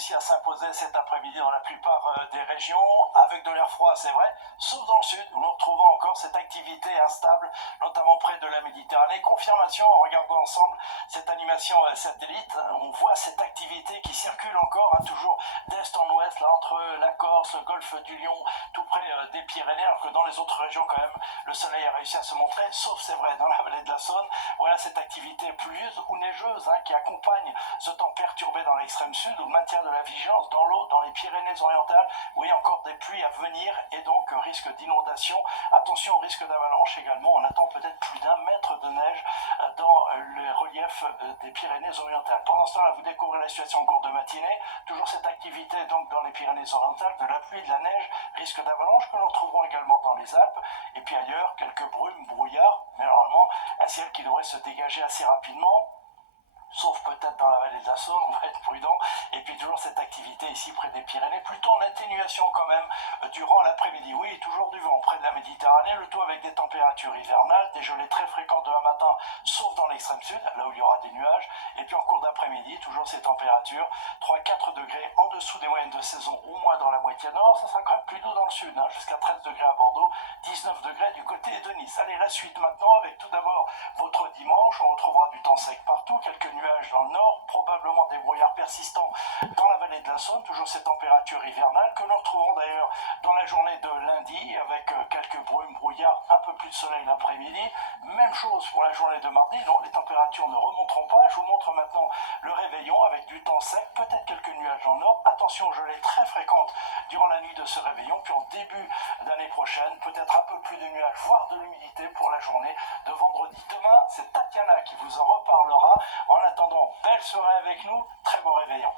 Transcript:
réussi à s'imposer cet après-midi dans la plupart des régions, avec de l'air froid, c'est vrai, sauf dans le sud, où nous retrouvons encore cette activité instable, notamment près de la Méditerranée. Confirmation, en regardant ensemble cette animation satellite, on voit cette activité qui circule encore, toujours d'est en ouest, là, entre la Corse, le golfe du Lion, tout près des Pyrénées, alors que dans les autres régions, quand même, le soleil a réussi à se montrer, sauf, c'est vrai, dans la vallée de la Saône. Voilà cette activité pluvieuse ou neigeuse qui accompagne ce temps perturbé dans l'extrême sud, où le maintien de la vigilance dans l'eau, dans les Pyrénées-Orientales, où il y a encore des pluies à venir et donc risque d'inondation. Attention au risque d'avalanche également, on attend peut-être plus d'1 mètre de neige dans les reliefs des Pyrénées-Orientales. Pendant ce temps-là, vous découvrez la situation en cours de matinée, toujours cette activité donc dans les Pyrénées-Orientales, de la pluie, de la neige, risque d'avalanche que nous retrouverons également dans les Alpes, et puis ailleurs, quelques brumes, brouillards, mais normalement un ciel qui devrait se dégager assez rapidement, sauf peut-être dans la vallée de la Saône, on va être prudent, et puis toujours cette activité ici près des Pyrénées, plutôt en atténuation quand même durant l'après-midi. Oui, toujours du vent près de la Méditerranée, le tout avec des températures hivernales, des gelées très fréquentes demain matin, sauf dans l'extrême sud, là où il y aura des nuages, et puis en cours d'après-midi, toujours ces températures, 3-4 degrés en dessous des moyennes de saison, au moins dans la moitié nord, ça sera quand même plus doux dans le sud, jusqu'à 13 degrés à Bordeaux, 19 degrés du côté de Nice. Allez, la suite maintenant avec tout d'abord votre dimanche, on retrouvera du temps sec partout, quelques nuages dans le nord, probablement des brouillards persistants dans la vallée de la Saône, toujours ces températures hivernales que nous retrouverons d'ailleurs dans la journée de lundi avec quelques brumes, brouillards, un peu plus de soleil l'après-midi. Même chose pour la journée de mardi, non, les températures ne remonteront pas. Je vous montre maintenant le réveillon avec du temps sec, peut-être quelques nuages dans le nord. Attention aux gelées très fréquentes durant la nuit de ce réveillon, puis en début d'année prochaine, peut-être un peu plus de nuages, voire de l'humidité pour la journée de vendredi. Demain, c'est Tatiana qui vous en reparlera. En attendant, belle soirée avec nous, très beau réveillon.